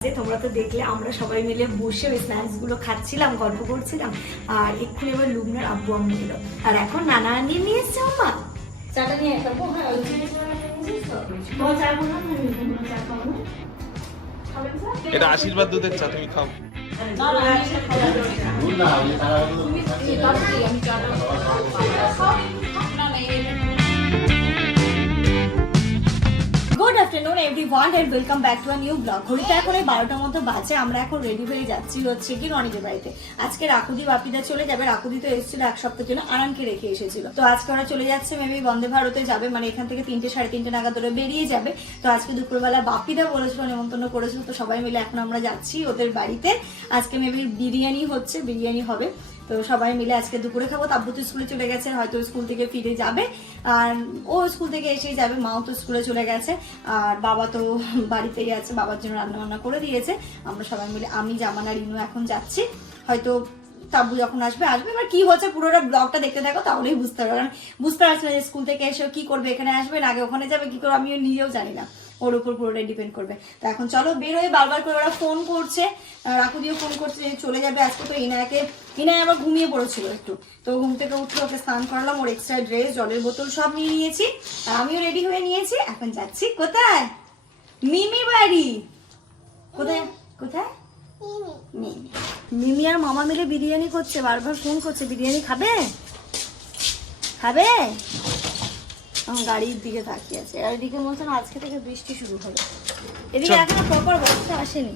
যে তোমরা তো দেখলে আমরা সবাই মিলে বসে ওই স্ন্যাক্সগুলো খাচ্ছিলাম গল্প করছিলাম আর এক্ষুনি এবার লুবনার আব্বু আম্মু এলো। আর এখন নানা নিয়ে নিয়ে এসছে আম্মা চাটা নিয়ে আসব হ্যাঁ? এটা আশীর্বাদ দুধের চা তুমি খাও। না, afternoon everyone and welcome back to a new blog ঘড়িটা এখন এই বারোটার মতো বাজে, আমরা এখন রেডি হয়ে যাচ্ছি হচ্ছে কি রনিজের বাড়িতে। আজকে রাকুদি, বাপিদা চলে যাবে। রাকুদি তো এসেছিল এক সপ্তাহের জন্য, আরামকে রেখে এসেছিল। তো আজকে ওরা চলে যাচ্ছে মেবি বন্দে ভারতে যাবে মানে এখান থেকে তিনটে, সাড়ে তিনটে নাগাদ ওরা বেরিয়ে যাবে। তো আজকে দুপুরবেলা বাপিদা বলেছিল, নেমন্তন্ন করেছিল, তো সবাই মিলে এখন আমরা যাচ্ছি ওদের বাড়িতে। আজকে মেবি বিরিয়ানি হচ্ছে, বিরিয়ানি হবে। তো সবাই মিলে আজকে দুপুরে খাব। তাব্বু তো স্কুলে চলে গেছে, হয়তো স্কুল থেকে ফিরে যাবে। আর ও স্কুল থেকে এসেই যাবে, মাও তো স্কুলে চলে গেছে। আর বাবা তো বাড়িতেই আছে, বাবার জন্য রান্না বান্না করে দিয়েছে। আমরা সবাই মিলে, আমি, জামান আর ইনু এখন যাচ্ছি। হয়তো তাব্বু যখন আসবে আসবে। এবার কি হচ্ছে, পুরোটা ব্লগটা দেখতে থাকো, তাহলেই বুঝতে পারবে। কারণ বুঝতে পারছি না যে স্কুল থেকে এসে কি করবে, এখানে আসবে, না আগে ওখানে যাবে, কি করবে, আমিও নিজেও জানি না। ওর উপর পুরোটাই ডিপেন্ড করবে। তো এখন চলো বেরোয় বারবার করে ওরা ফোন করছে। রাকুদিও ফোন করছে চলে যাবে আজকে তো ইনায়াকে। ইনায় আবার ঘুমিয়ে পড়েছিল একটু। তো ঘুম থেকে উঠে ওকে স্নান করালাম, ওর এক্সট্রা ড্রেস জলের বোতল সব নিয়ে নিয়েছি। আর আমিও রেডি হয়ে নিয়েছি। এখন যাচ্ছি কোথায়? মিমি বাড়ি। কোথায়? কোথায়? মিমি। আর মামা মিলে বিরিয়ানি করছে, বারবার ফোন করছে, বিরিয়ানি খাবে? খাবে? গাড়ির দিকে তাকিয়ে আছে আর এদিকে বলছে না আজকে থেকে বৃষ্টি শুরু হবে। এদিকে চল। এখনও প্রপার বর্ষা আসেনি।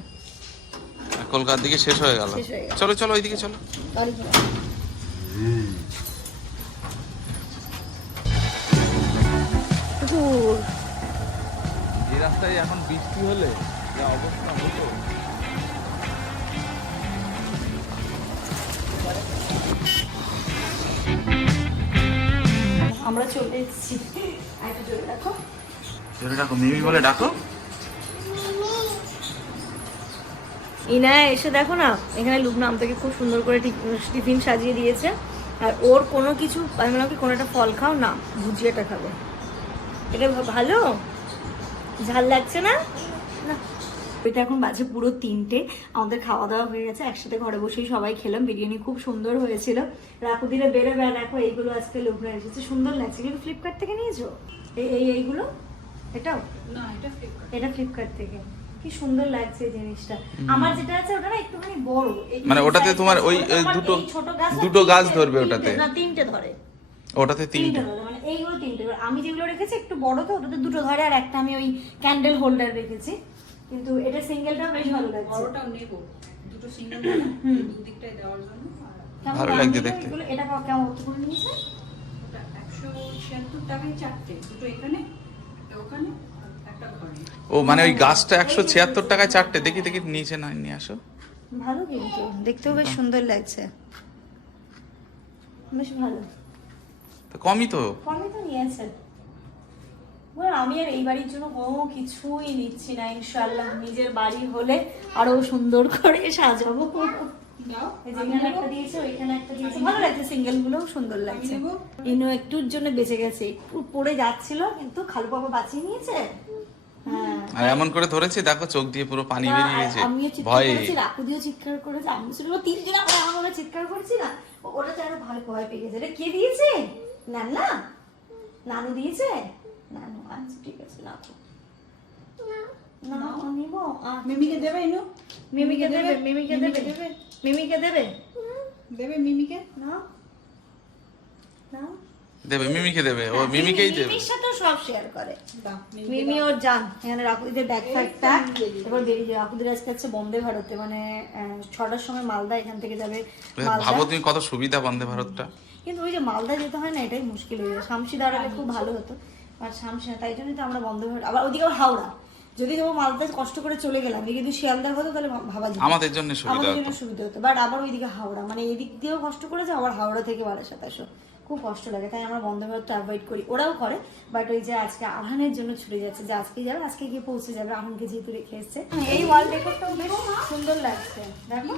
কলকাতার দিকে শেষ হয়ে গেল। শেষ চলো চলো ওইদিকে চলো। এই রাস্তায় এখন বৃষ্টি হলে যা অবস্থা হতো। আমরা চলে এসেছি। একটু জোরে রাখো। জোরে মিমি বলে ডাকো। ইনায় এসে দেখো না এখানে লুবনা আমটাকে খুব সুন্দর করে টিফিন সাজিয়ে দিয়েছে। আর ওর কোনো কিছু আমি বললাম কি কোনো একটা ফল খাও না ভুজিয়াটা খাবে। এটা ভালো? ঝাল লাগছে না? এটা এখন বাজে পুরো তিনটে। আমাদের খাওয়া দাওয়া হয়ে গেছে একসাথে ঘরে বসেই সবাই খেলাম। বিরিয়ানি খুব সুন্দর হয়েছিল। রাখু দিলে বেরোবে আর দেখো এইগুলো আজকে লোকরা এসেছে। সুন্দর লাগছে। কিন্তু ফ্লিপকার্ট থেকে নিয়েছো? এই এই এইগুলো? এটাও? এটা ফ্লিপকার্ট থেকে। কি সুন্দর লাগছে এই জিনিসটা। আমার যেটা আছে ওটা না একটুখানি বড়। মানে ওটাতে তোমার ওই- ছোট, দুটো- গাছ দুটো গাছ ধরবে ওটাতে। না তিনটে ধরে। ওটাতে তিনটে মানে এইগুলো তিনটে আমি যেগুলো রেখেছি একটু বড় তো ওটাতে দুটো ধরে আর একটা আমি ওই ক্যান্ডেল হোল্ডার রেখেছি। কিন্তু এটা সিঙ্গেলটাও বেশ ভালো লাগছে। বড়টাও নেব। দুটো সিঙ্গেল দুদিকটায় দেওয়ার জন্য। ভালো লাগছে দেখতে। এগুলো? এটা কেমন কত করে নিয়েছে? একশো ছিয়াত্তর টাকায় চারটে। দুটো এখানে ওখানে ও মানে ওই গাছটা একশো ছিয়াত্তর টাকায় চারটে। দেখি দেখি নিচে না নিয়ে আসো। ভালো কিন্তু। দেখতেও বেশ সুন্দর লাগছে। বেশ ভালো। তো কমই তো। কমই তো নিয়েছে। আমি আর এই বাড়ির জন্য কোনো কিছুই নিচ্ছি না ইনশাল্লাহ নিজের বাড়ি হলে আরও সুন্দর করে সাজাবো। দাও। এই যে এখানে একটা দিয়েছে ওইখানে একটা দিয়েছে। ভালো লাগছে সিঙ্গেল গুলোও সুন্দর লাগছে। নেব। একটুর জন্য বেঁচে গেছে। একটু পড়ে যাচ্ছিল কিন্তু খালু বাবা বাঁচিয়ে নিয়েছে। হ্যাঁ। আর এমন করে ধরেছি দেখো চোখ দিয়ে পুরো পানি বেরিয়ে গেছে। চিৎকার ভয়ে। করেছি রাকুদিও চিৎকার করেছে আমি আমরা এমন চিৎকার করছি না। ওটাতে আরও ভালো ভয় পেয়ে গেছে। এটা কে দিয়েছে? নান্না? নানু দিয়েছে? আচ্ছা ঠিক আছে রাখো। না। নিবো? আচ্ছা। মিমিকে দেবে ইনু? মিমিকে দেবে মিমিকে দেবে দেবে। মিমিকে দেবে? দেবে? মিমিকে? না। না? দেবে মিমিকে দেবে। ও মিমিকেই দেবে। মিমির সাথে সব শেয়ার করে। মিমি ওর যান এখানে রাকুদিদের ব্যাগ ফ্যাগটা এবার বেরিয়ে যাবে রাকুদির আজকে আছে বন্দে ভারতে। মানে আহ, ছটার সময় মালদা এখান থেকে যাবে। ভাবো তুমি কত সুবিধা বন্দে ভারতটা। কিন্তু ওই যে মালদা যেতে হয় না এটাই মুশকিল হয়ে যায়। শামসি দাঁড়ালে খুব ভালো হতো। আর শামসি না তাই জন্যই তো আমরা বন্দে ভারত আবার ওদিকে আবার হাওড়া। যদি কেউ মালদা কষ্ট করে চলে গেলাম এদিকে যদি শিয়ালদা হতো তাহলে ভাবা যেত। আমাদের জন্য সুবিধা আমাদের জন্য সুবিধা হতো। বাট আবার ওইদিকে হাওড়া। মানে এদিক দিয়েও কষ্ট করে যায় আবার হাওড়া থেকে বারাসাত আসো। খুব কষ্ট লাগে তাই আমরা বন্ধ ভারতটা অ্যাভয়েড করি। ওরাও করে বাট ওই যে আজকে আহানের জন্য ছুটে যাচ্ছে যে আজকে যাবে আজকে গিয়ে পৌঁছে যাবে আহানকে যেহেতু রেখে এসছে। এই ওয়াল ডেকোরটাও বেশ সুন্দর লাগছে। দেখো।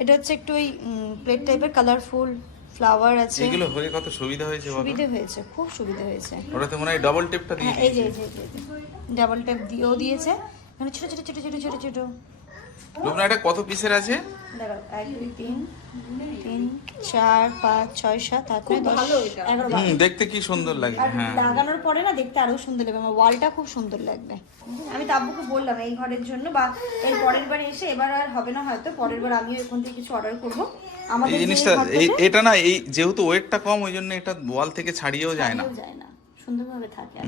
এটা হচ্ছে একটু ওই প্লেট টাইপের কালারফুল ফ্লাওয়ার আছে। এগুলো হয়ে কত সুবিধা হয়েছে সুবিধা হয়েছে খুব সুবিধা হয়েছে। ওটাতে মনে হয় ডবল টেপটা দিয়ে এই যে এই যে ডাবল টেপ দিয়েও দিয়েছে। মানে ছোট ছোট ছোট ছোট ছোট ছোট। লুবনা এটা কত পিসের আছে? দেখো এক দুই তিন তিন চার পাঁচ ছয় সাত আট নয় দশ এগারো হুম দেখতে কি সুন্দর লাগে হ্যাঁ। লাগানোর পরে না দেখতে আরও সুন্দর লাগবে আমার ওয়ালটা খুব সুন্দর লাগবে। আমি তাব্বুকে বললাম এই ঘরের জন্য বা এর পরের বার এসে এবার আর হবে না হয়তো পরের বার আমিও এখান থেকে কিছু অর্ডার করব। আমাদের এই জিনিসটা এটা না এই যেহেতু ওয়েটটা কম ওই জন্য এটা ওয়াল থেকে ছাড়িয়েও যায় না। ছাড়িয়েও যায় না। সুন্দরভাবে থাকে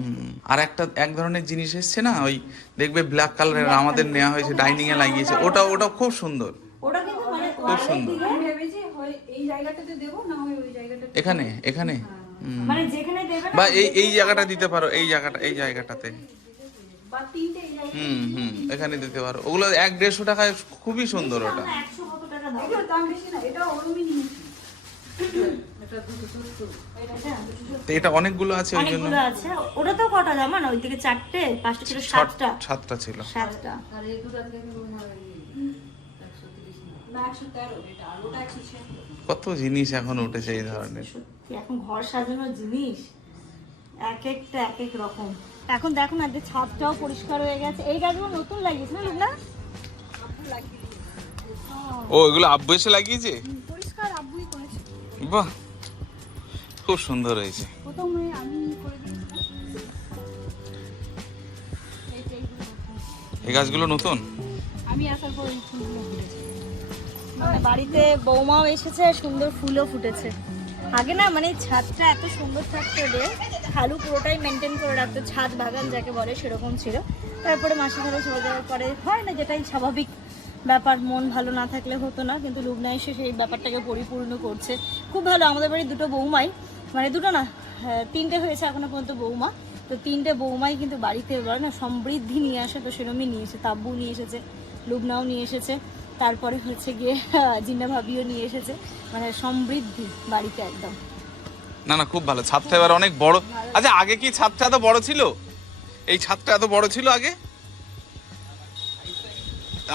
আর একটা এক ধরনের জিনিস এসছে না? ওই দেখবে ব্ল্যাক কালারের আমাদের নেওয়া হয়েছে ডাইনিং এ লাগিয়েছে। ওটা ওটা খুব সুন্দর। ওটা কিন্তু মানে খুব সুন্দর। দিকে আমি ভেবেছি হয় এই জায়গাটাতে দেবো না ওই জায়গাটাতে এখানে এখানে? হুম। মানে যেখানে দেবে বা এই এই জায়গাটা দিতে পারো এই জায়গাটা এই জায়গাটাতে। হুম হুম এখানে দিতে পারো। ওগুলো এক দেড়শো টাকায় খুবই সুন্দর ওটা। একশো কত টাকা দাম? বেশি না এটা এটা অনেকগুলো আছে ওই জন্য আছে। ওটা তো কটা জামা না? ওই থেকে চারটে পাঁচটা ছিল সাতটা। সাতটা ছিল। সাতটা। আর একশো ছিয়াত্তর কত জিনিস এখন উঠেছে এই ধরনের। সত্যি এখন ঘর সাজানোর জিনিস এক একটা এক এক রকম। এখন দেখো না যে ছাদটাও পরিষ্কার হয়ে গেছে। এই গাছগুলো নতুন লাগিয়েছে না লুবনা ও এগুলো আব্বু এসে লাগিয়েছে? পরিষ্কার আব্বুই করেছে। বাহ! খুব সুন্দর হয়েছে। এই গাছগুলো নতুন? আমি আসার পর মানে বাড়িতে বৌমাও এসেছে সুন্দর ফুলও ফুটেছে। আগে না মানে ছাদটা এত সুন্দর থাকতো রে খালু পুরোটাই মেনটেন করে রাখতো ছাদ বাগান যাকে বলে সেরকম ছিল। তারপরে মাসে ঘরে চলে যাওয়ার পরে হয় না যেটাই স্বাভাবিক ব্যাপার মন ভালো না থাকলে হতো না কিন্তু লুবনা এসে সেই ব্যাপারটাকে পরিপূর্ণ করছে। খুব ভালো আমাদের বাড়ি দুটো বৌমাই মানে দুটো না হ্যাঁ, তিনটে হয়েছে এখনও পর্যন্ত বৌমা। তো তিনটে বৌমাই কিন্তু বাড়িতে বলে না সমৃদ্ধি নিয়ে আসে তো সেরমই নিয়ে এসে তাব্বু নিয়ে এসেছে লুবনাও নিয়ে এসেছে তারপরে হচ্ছে গিয়ে জিন্না ভাবিও নিয়ে এসেছে মানে সমৃদ্ধি বাড়িতে একদম। না না খুব ভালো ছাদটা এবার অনেক বড়। আচ্ছা আগে কি ছাদটা এত বড় ছিল? এই ছাদটা এত বড় ছিল আগে?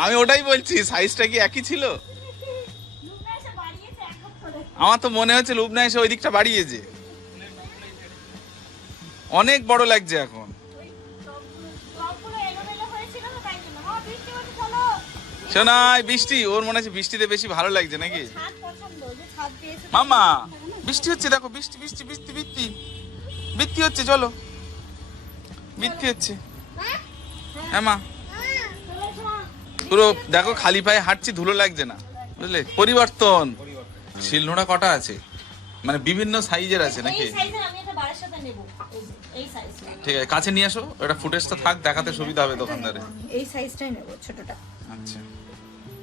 আমি ওটাই বলছি সাইজটা কি একই ছিল? আমার তো মনে হচ্ছে লুবনা এসে ওই দিকটা বাড়িয়েছে। অনেক বড় লাগছে এখন। শোনাই, বৃষ্টি। ওর মনে হচ্ছে বৃষ্টিতে বেশি ভালো লাগছে নাকি? মামা বৃষ্টি হচ্ছে, দেখো, বৃষ্টি বৃষ্টি বৃষ্টি বৃষ্টি। বৃষ্টি হচ্ছে, চলো। বৃষ্টি হচ্ছে। হ্যাঁ মা। পুরো, দেখো, খালি পায়ে হাঁটছি, ধুলো লাগছে না, বুঝলে? পরিবর্তন। শিলনোড়া কটা আছে? মানে বিভিন্ন সাইজের আছে নাকি? এই সাইজের আমি একটা বাড়ির সাথে নেব। এই যে, এই সাইজ ঠিক আছে কাছে নিয়ে আসো ওটা ফুটেজটা থাক দেখাতে সুবিধা হবে দোকানদারে। এই সাইজটাই নেব ছোটটা। আচ্ছা।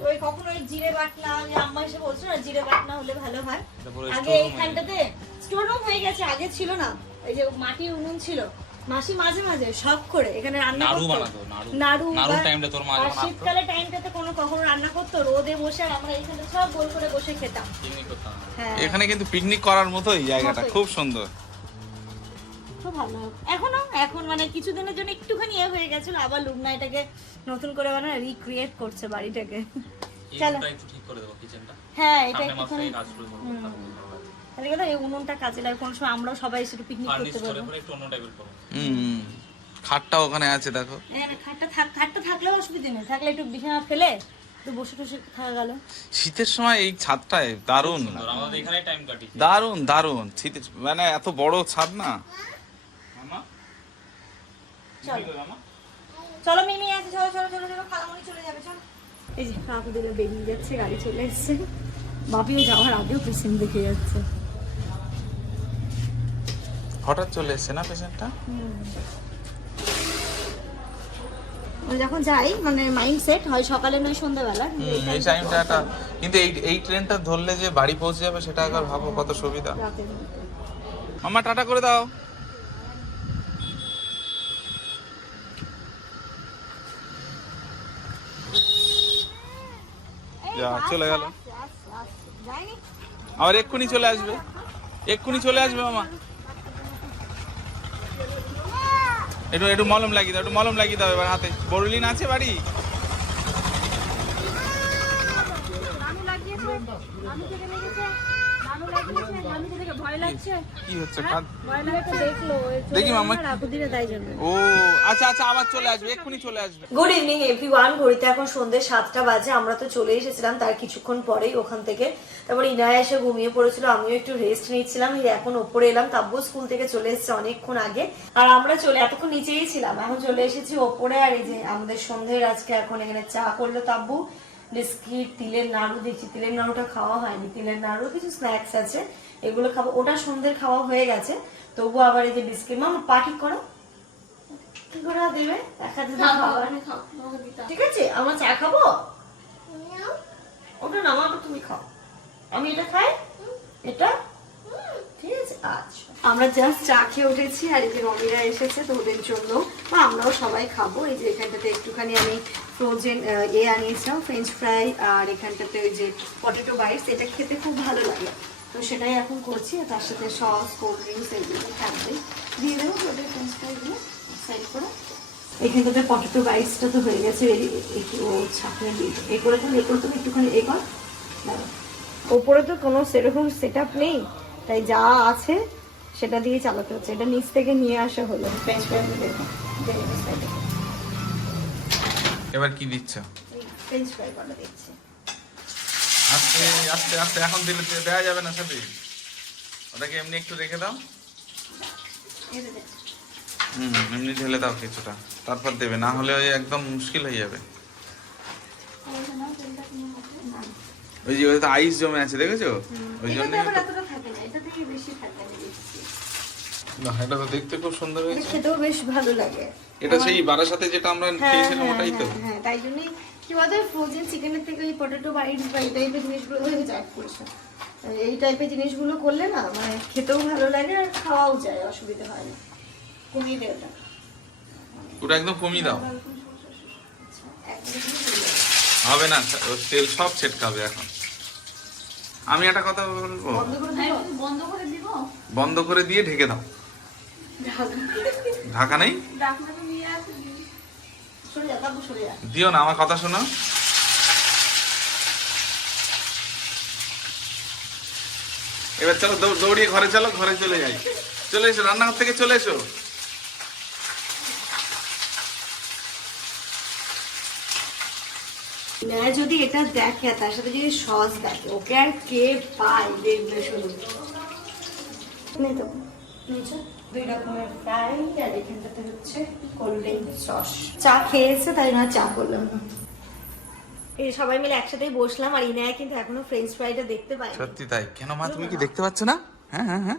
ওই কখনো ওই জিরে বাটনা যে আম্মা এসে বলছো না জিরে বাটনা হলে ভালো হয়। আগে এইখানটাতে স্টোর রুম হয়ে গেছে আগে ছিল না। এই যে মাটির উনুন ছিল মাসি মাঝে মাঝে শখ করে এখানে রান্না নাড়ু করতো। বানাতো, নাড়ু। নাড়ু টাইমটা তোর মা যখন শীতকালে টাইমটাতে কোনো কখনো রান্না করতো রোদে বসে আর আমরা এখানে সব গোল করে বসে খেতাম। হ্যাঁ। এখানে কিন্তু পিকনিক করার মতোই জায়গাটা খুব সুন্দর। খুব ভালো। এখনও এখন মানে কিছুদিনের জন্য একটুখানি ইয়ে হয়ে গেছিল আবার লুবনা এটাকে নতুন করে মানে রিক্রিয়েট করছে বাড়িটাকে। চলো। ঠিক করে দেবো কিচেনটা হ্যাঁ এটা একটুখানি তাহলে কথা এই উনুনটা কাজে লাগে কোনো সময় আমরাও সবাই এসে পিকনিক করতে পারব। একটু হুম খাটটা ওখানে আছে দেখো। এখানে খাটটা থাক খাটটা থাকলেও অসুবিধা নেই। থাকলে একটু বিছানা ফেলে একটু বসে টসে থাকা গেল। শীতের সময় এই ছাদটায় দারুণ। আমাদের এখানে টাইম কাটি দারুণ দারুণ। শীতের মানে এত বড় ছাদ না। মামা? চলো। চলো মিমি আছে চলো চলো চলো চলো খালামণি চলে যাবে চলো। এই যে কাকু দিলে বেরিয়ে যাচ্ছে গাড়ি চলে এসছে। বাপিও যাওয়ার আগেও পেশেন্ট দেখে যাচ্ছে। হঠাৎ চলে এসছে না পেশেন্টটা? যখন যাই মানে মাইন্ড সেট হয় সকালে নয় সন্ধ্যাবেলা এই টাইমটা কিন্তু এই এই ট্রেনটা ধরলে যে বাড়ি পৌঁছে যাবে সেটা একবার ভাবো কত সুবিধা। রাতের মামা টাটা করে দাও। যা, চলে গেল। আসছে, আসছে, আসছে। যায়নি? আবার এক্ষুনি চলে আসবে। এক্ষুনি চলে আসবে মামা একটু একটু মলম লাগিয়ে দাও একটু মলম লাগিয়ে দাও এবার হাতে। বড়লিন আছে বাড়ি নানু লাগিয়েছে নানু থেকে লেগেছে নানু লাগিয়েছে নানু থেকে ভয় লাগে কি হচ্ছে? দেখি মামা রাকুদিরে তাই জন্য। ও আচ্ছা আচ্ছা আবার চলে আসবে এক্ষুনি চলে আসবে। গুড ইভিনিং এভরিওয়ান ঘড়িতে এখন সন্ধ্যে সাতটা বাজে আমরা তো চলে এসেছিলাম তার কিছুক্ষণ পরেই ওখান থেকে। তারপর ইনায়া এসে ঘুমিয়ে পড়েছিল আমিও একটু রেস্ট নিচ্ছিলাম এখন ওপরে এলাম। তাব্বু স্কুল থেকে চলে এসেছে অনেকক্ষণ আগে। আর আমরা চলে এতক্ষণ নিচেই ছিলাম এখন চলে এসেছি ওপরে। আর এই যে আমাদের সন্ধ্যের আজকে এখন এখানে চা করল তাব্বু। বিস্কিট তিলের নাড়ু দেখছি তিলের নাড়ুটা খাওয়া হয়নি। তিলের নাড়ু কিছু স্ন্যাক্স আছে। এগুলো খাব। ওটা সন্ধ্যের খাওয়া হয়ে গেছে। তবু আবার এই যে বিস্কিট। মামা পা ঠিক করো। কি করে দেবে? দেখা দিতে খাবার ঠিক আছে? আমার চা খাব? ওটা না তুমি খাও। আমি এটা খাই? এটা? ঠিক আছে আচ্ছা। আমরা জাস্ট চা খেয়ে উঠেছি আর এই যে মমিরা এসেছে তো ওদের জন্য। বা আমরাও সবাই খাব। এই যে এখানটাতে একটুখানি আমি ফ্রোজেন এ আনিয়েছিলাম ফ্রেঞ্চ ফ্রাই আর এখানটাতে ওই যে পটেটো বাইটস এটা খেতে খুব ভালো লাগে। তো সেটাই এখন করছি তার সাথে সস কোল্ড ড্রিঙ্কস এগুলো থাকবে দিয়ে দেবো ওদের ফ্রেঞ্চ ফ্রাইগুলো সাইড করে। এখানটাতে পটেটো বাইটসটা তো হয়ে গেছে রেডি একটু ও ছাঁকনি দিয়ে এ করে তো এ করে তুমি একটুখানি এ কর। ওপরে তো কোনো সেরকম সেট নেই তাই যা আছে সেটা দিয়ে চালাতে হচ্ছে। এটা নিচ থেকে নিয়ে আসা হলো। ফ্রেঞ্চ ফ্রাই এবার কি দিচ্ছ? ফ্রেঞ্চ ফ্রাই করা দেখছি আস্তে আস্তে আস্তে এখন দিলে তো দেওয়া যাবে না সাথে ওটাকে এমনি একটু রেখে দাও। হুম এমনি ঢেলে দাও কিছুটা। তারপর দেবে না হলে ওই একদম মুশকিল হয়ে যাবে। ওই যে ওইটা আইস জমে আছে দেখেছ? ওই জন্য এটাতে আবার এতটা থাকে না এটা থেকে বেশি থাকে আমি দেখছি এটা তো দেখতে খুব সুন্দর হয়েছে। খেতেও বেশ ভালো লাগে। এটা সেই বারার সাথে যেটা আমরা হ্যাঁ, খেয়েছিলাম হ্যাঁ, ওটাই তো। হ্যাঁ, হ্যাঁ, তাই জন্যই কি বলতো ফ্রোজেন চিকেনের থেকে ওই পটেটো বাইটস বা এই টাইপের জিনিসগুলো হয়ে করছে। এই টাইপের জিনিসগুলো করলে না মানে খেতেও ভালো লাগে আর খাওয়াও যায় অসুবিধা হয় না। কমিয়ে দে ওটা ওটা একদম কমিয়ে দাও। হবে না তেল সব ছেটকাবে এখন। আমি একটা কথা বলব? বন্ধ করে দিবো? বন্ধ করে দিব। বন্ধ করে দিয়ে ঢেকে দাও। ঢাকা। নেই? দিও না আমার কথা শোনো। এবার চলো দৌড়িয়ে ঘরে চলো ঘরে চলে যাই। চলে এসো রান্নাঘর থেকে চলে এসো। যদি এটা দেখে তার সাথে যদি সস দেখে ওকে আর কে পায়? দেখবে শুধু তো, নিচে দুই রকমের ফ্রাই আর এখানটাতে হচ্ছে কোল্ড ড্রিঙ্ক সস চা খেয়েছে তাই না? চা করলাম। না এই সবাই মিলে একসাথেই বসলাম আর ইনায়া কিন্তু এখনও ফ্রেঞ্চ ফ্রাইটা দেখতে পাই সত্যি তাই। কেন মা তুমি কি দেখতে পাচ্ছ না? হ্যাঁ হ্যাঁ হ্যাঁ।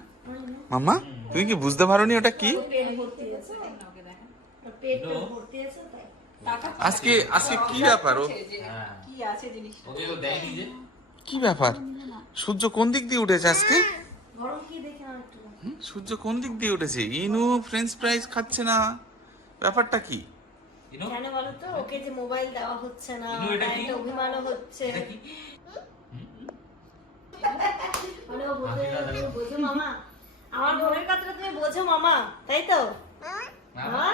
মাম্মা তুমি কি বুঝতে পারোনি ওটা কি? আজকে আজকে কি ব্যাপার? ও কি আছে জিনিস ওকে তো দেয়নি যে? কি ব্যাপার? সূর্য কোন দিক দিয়ে উঠেছে আজকে? গরম কি দেখে সূর্য কোন দিক দিয়ে উঠেছে? ইনু ফ্রেঞ্চ ফ্রাইজ খাচ্ছে না। ব্যাপারটা কি? কেন বলো তো ওকে যে মোবাইল দেওয়া হচ্ছে না ইনু, এটা কি? একটা অভিমানও হচ্ছে। এটা কি? মানে ও বোঝো মামা। আমার বোনের কথাটা তুমি বোঝো মামা তাই তো? মামা?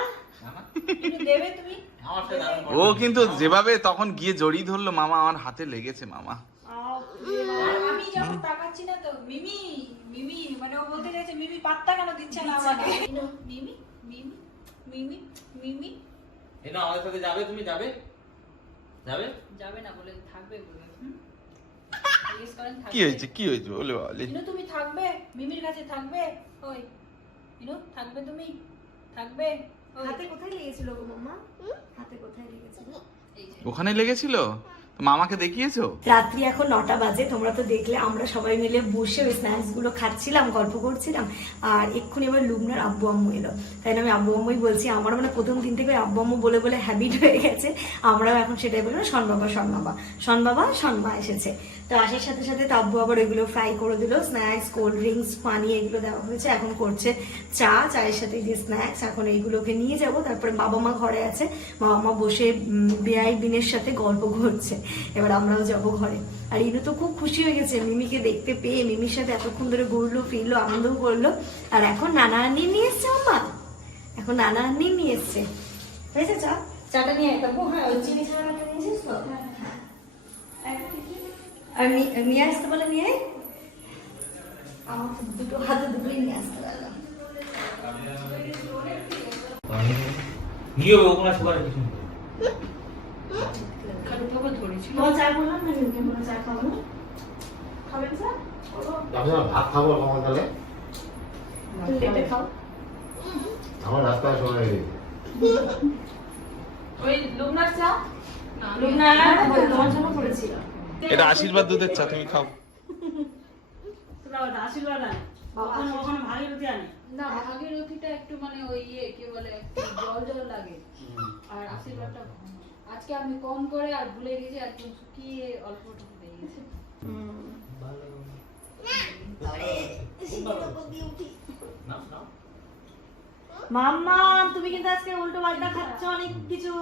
মামা একটু দেবে তুমি? আমার সাথে দারুণ ও কিন্তু যেভাবে তখন গিয়ে জড়িয়ে ধরলো মামা আমার হাতে লেগেছে মামা। আমি যখন তাকাচ্ছি না তো মিমি মিমি মানে ও বলতে চাইছে মিমি পাত্তা কেন দিচ্ছে না আমাকে? মিমি মিমি মিমি মিমি। এনো আমাদের সাথে যাবে তুমি? যাবে? যাবে? যাবে না বলে থাকবে বলে। কি? হয়েছে? কি হয়েছে? বলে বলে ইনু তুমি থাকবে? মিমির কাছে থাকবে? ওই। ইনু থাকবে তুমি? থাকবে? হাতে কোথায় লেগেছিল গো মামা হাতে কোথায় লেগেছিল? ওখানে লেগেছিল? মামাকে দেখিয়েছো? রাত্রি এখন নটা বাজে, তোমরা তো দেখলে, আমরা সবাই মিলে বসে ওই স্ন্যাক্সগুলো খাচ্ছিলাম, গল্প করছিলাম, আর এক্ষুনি এবার লুবনার আব্বু আম্মু এলো। তাই আমি আব্বু আম্মুই বলছি, আমার মানে প্রথম দিন থেকে আব্বু আম্মু বলে বলে হ্যাবিট হয়ে গেছে, আমরাও এখন সেটাই বলব, শন বাবা শন বাবা শন বাবা, শন মা এসেছে। তো আসার সাথে সাথে তো আব্বু আবার ওইগুলো ফ্রাই করে দিল স্ন্যাক্স কোল্ড ড্রিঙ্কস পানি এগুলো দেওয়া হয়েছে, এখন করছে চা, চায়ের সাথে যে স্ন্যাক্স এখন এইগুলোকে নিয়ে যাব, তারপরে বাবা মা ঘরে আছে, বাবা মা বসে বেআই বিনের সাথে গল্প করছে। এবার আমরাও যাব ঘরে। আর ইনু তো খুব খুশি হয়ে গেছে মিমিকে দেখতে পেয়ে মিমির সাথে এতক্ষণ ধরে ঘুরলো ফিরলো আনন্দও করল। আর এখন নানা আন্নি নিয়ে এসছে আমা এখন নানা আন্নি নিয়ে এসছে। হয়েছে চা? চাটা নিয়ে আয় তারপর হ্যাঁ ওই চিনি ছাড়াটা নিয়ে এসেছিস তো? আর নিয়ে আসতে বলে নিয়ে আয়। দুটো হাতে দুটোই নিয়ে আসতে পারলাম নিয়ে ওখানে সুগার কিছু নেই। তোমার চা বললাম না কিন্তু কোনো চা খাব? না খাবেন স্যার আমি ভাত খাব কখন তাহলে? খাও। আমার রাস্তায় চলে ওই লুমনার চা? লুমনা তোমার জন্য করেছিল এটা আশীর্বাদ দুধের চা তুমি খাও। আশীর্বাদ আনে। কখনো কখনো ভারী রুটি আনে। না ভাগীরথীটা একটু মানে ওই ইয়ে কি বলে একটু জল জল লাগে। আর আশীর্বাদটা। আজকে আমি কম করে আর ভুলে গেছি আর একটু শুকিয়ে অল্প হয়ে গেছে। মাম্মা তুমি কিন্তু আজকে উল্টো পাল্টা খাচ্ছ অনেক কিছু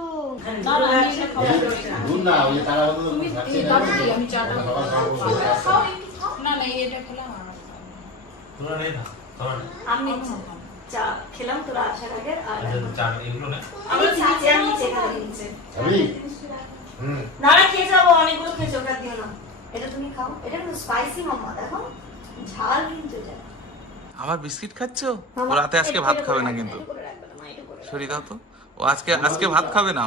না না এটা নে। আমি চা খেলাম তোরা আসার আগে আর আচ্ছা, চা এগুলো না আমি নিচে আমি নিচে খাব নিচে খাবি না না খেয়ে যাব অনেকগুলো খেয়েছো ওটা দিও না। এটা তুমি খাও। এটা একটু স্পাইসি মাম্মা দেখো। ঝাল কিন্তু আবার বিস্কিট খাচ্ছ? ও রাতে আজকে ভাত খাবে না কিন্তু। সরি দাও তো। ও আজকে আজকে ভাত খাবে না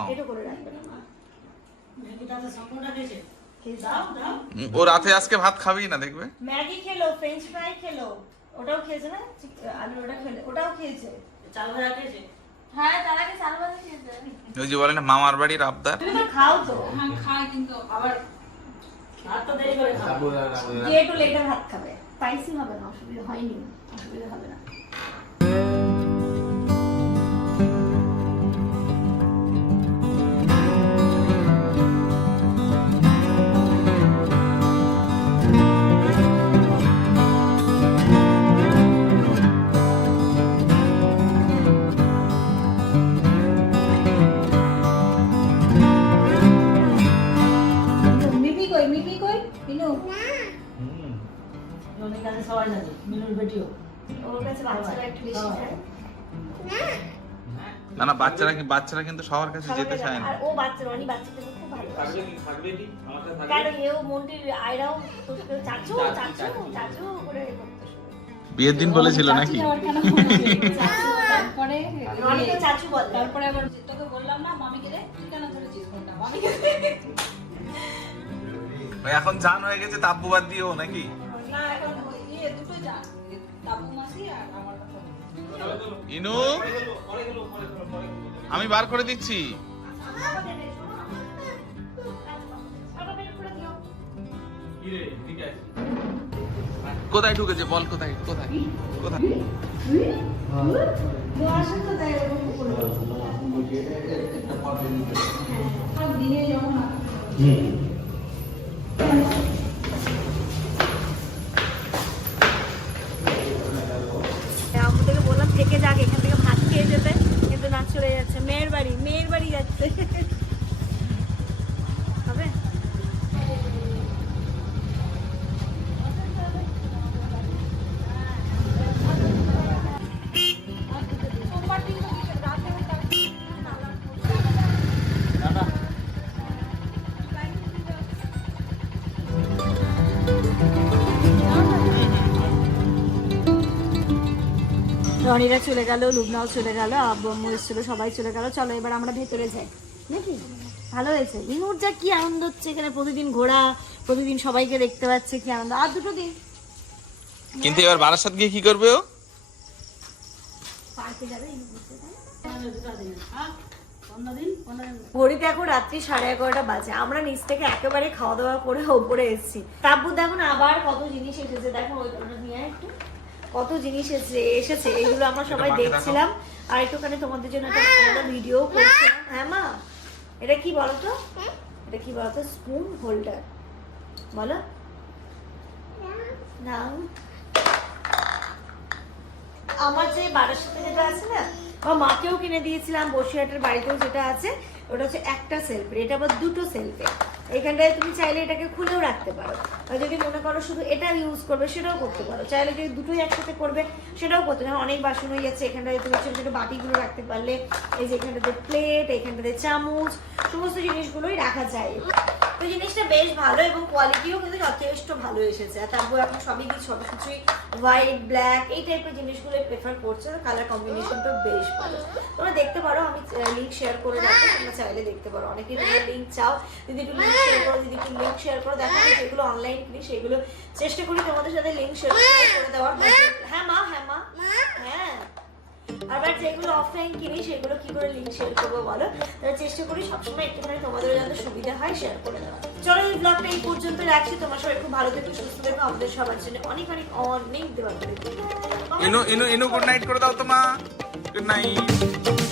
ও রাতে আজকে ভাত খাবেই না দেখবে? ম্যাগি খেলো ফ্রেঞ্চ ফ্রাই খেলো। ওটাও খেয়েছে না? আলু ওটা খেলে ওটাও খেয়েছে। চাল ভাজা খেয়েছে? হ্যাঁ তার আগে চাল ভাজা খেয়েছে। ওই যে বলে না মামার বাড়ির আবদার। তুমি তো খাও তো। হ্যাঁ খাই কিন্তু। আবার ভাত তো দেরি করে খাব। যে একটু লেটে ভাত খাবে। স্পাইসি হবে না অসুবিধা হয়নি অসুবিধা হবে না। বাচ্চারা কি বাচ্চারা কিন্তু সবার কাছে যেতে চায় না। ও বাচ্চা রনি বাচ্চাদের খুব ভালো। থাকবে থাকবে কি? আমার কাছে থাকবে? কারণ আয়রাও তো চাচু চাচু, চাচু করে। বিয়ের দিন বলেছিল নাকি? তারপরে রনিকে চাচু বলে। তারপরে আবার তোকে বললাম না মামিকে রে তুই কেন ধরেছিস ফোনটা মামিকে দে। ওই এখন জান হয়ে গেছে তাব্বু বাদ দিও নাকি? না এখন ওই ইয়ে দুটো যা ইনু। আমি বার করে দিচ্ছি। কোথায় ঢুকেছে? বল কোথায় কোথায় কোথায়? দিনে রনিরা চলে গেল লুবনাও চলে গেল আব্বু এসেছিল সবাই চলে গেল। চলো এবার আমরা ভেতরে যাই। নাকি? ভালো হয়েছে। ইনুর যা কি আনন্দ হচ্ছে এখানে? প্রতিদিন ঘোরা প্রতিদিন সবাইকে দেখতে পাচ্ছে কি আনন্দ? আর দুটো দিন। কিন্তু এবার বারাসাত গিয়ে কি করবে ও? পার্কে যাবে ইনু ঘুরতে, না? ঘড়িতে এখন রাত্রি সাড়ে এগারোটা বাজে। আমরা নিচ থেকে একেবারে খাওয়া দাওয়া করে ওপরে এসেছি। তাব্বু দেখুন আবার কত জিনিস এসেছে। দেখো ওই নিয়ে একটু। কত জিনিস এসেছে এসেছে। এগুলো আমরা সবাই। দেখছিলাম। আর একটুখানি তোমাদের জন্য একটা আলাদা ভিডিও করছিলাম। হ্যাঁ মা? এটা কি বলতো? এটা কি বলো তো স্পুন হোল্ডার বলো। না আমার যে বারাসাতে যেটা আছে না আমার মাকেও কিনে দিয়েছিলাম, বসিরহাটের বাড়িতেও যেটা আছে, ওটা হচ্ছে একটা সেলফের এটা আবার দুটো সেলফে এখানটায় তুমি চাইলে এটাকে খুলেও রাখতে পারো। আর যদি মনে করো শুধু এটা ইউজ করবে, সেটাও করতে পারো। চাইলে যদি দুটোই একসাথে করবে, সেটাও করতে পারো। অনেক বাসন হয়ে যাচ্ছে এখানটায় তুমি ছোটো ছোটো বাটিগুলো রাখতে পারলে, এই যে এখানটাতে প্লেট এখানটাতে চামচ, সমস্ত জিনিসগুলোই রাখা যায়। তো জিনিসটা বেশ ভালো এবং কোয়ালিটিও কিন্তু যথেষ্ট ভালো এসেছে। আর তারপর এখন সবই কিছু সব কিছুই হোয়াইট ব্ল্যাক এই টাইপের জিনিসগুলো প্রেফার করছে কালার কম্বিনেশনটা বেশ ভালো। তোমরা দেখতে পারো, আমি লিঙ্ক শেয়ার করে রাখব, তোমরা চাইলে দেখতে পারো। অনেকে তোমরা লিঙ্ক চাও, দিদি একটু লিঙ্ক শেয়ার করো, দিদি একটু লিঙ্ক শেয়ার করো, দেখো আমি যেগুলো অনলাইন কিনি, সেগুলো চেষ্টা করি তোমাদের সাথে লিঙ্ক শেয়ার করে দেওয়ার। হ্যাঁ মা হ্যাঁ মা। আবার যেগুলো অফলাইন কিনি, সেগুলো কি করে লিঙ্ক শেয়ার করব বলো? তাহলে চেষ্টা করি সবসময় একটুখানি তোমাদের যাতে সুবিধা হয় শেয়ার করে দেওয়া চলো এই ব্লগটা এই পর্যন্ত রাখছি। তোমার সবাই খুব ভালো থেকো, সুস্থ থেকো। আমাদের সবার জন্য অনেক অনেক অনেক দেওয়া এনো এনো ইনু গুড নাইট করে দাও তোমা গুড নাইট